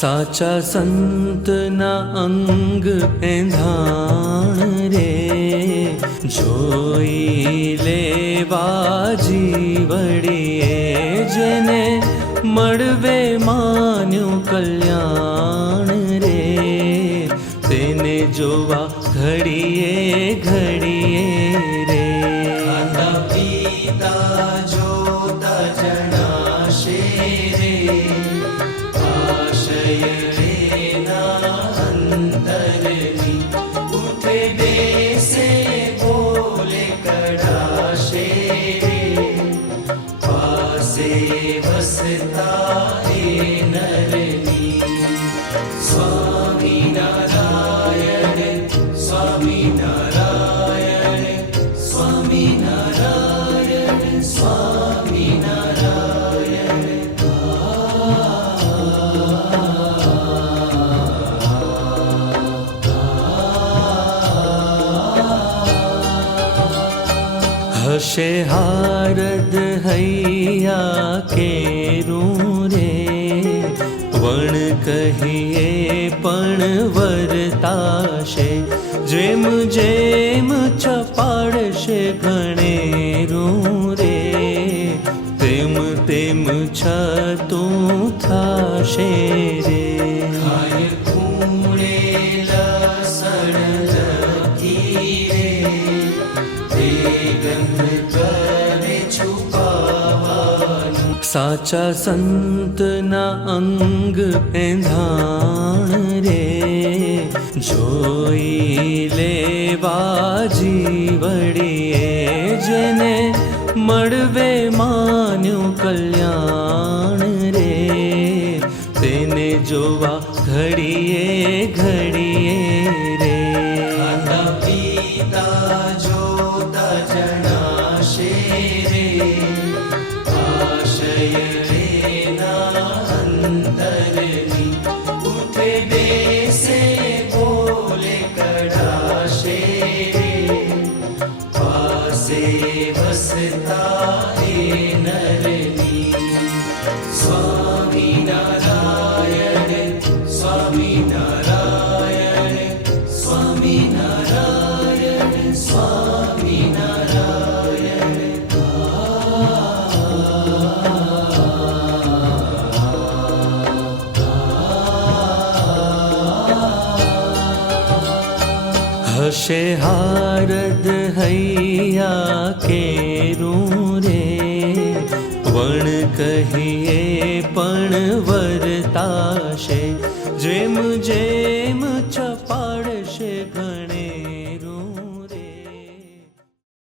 साचा संतना अंग एंधाण रे, जोई लेवा जीवड़िए जेने मळवे मान्यु कल्याण रे, तेने जोवा घड़िए घड़िए रे। खाता पीता जोता जनाशे रे, आशय लेना अंतरनी, उठे बेसे बोले कड़ाशे रे, पासे वसता ए नरनी। स्वामी नारायण स्वामी नारायण स्वामी नारायण स्वामी नारायण। हशे हारद हैया केरूं रे, वण कहिए पण वरताशे, जेम जेम छपाड़शे घणेरूं रे, तेम तेम छतुं थाशे रे। खाय खूणे लसण लखी रे, ते गंध करे छुपावानुं। साचा संतना अंग एंधाण रे, जोई लेवा जीवड़िए जेने मळवे मान्यु कल्याण रे, तेने जोवा घड़िए घड़िए रे। खाता पीता जोता जनाशे रे, आशय लेना अंतरनी, उठे बेसे बोले कड़ाशे रे, पासे वसता ए नरनी। स्वामी नारायण स्वामी नारायण स्वामी नारायण स्वामी नारायण। हशे हारद हैया केरूं रे, वण कहिए पण वरताशे, जेम जेम छ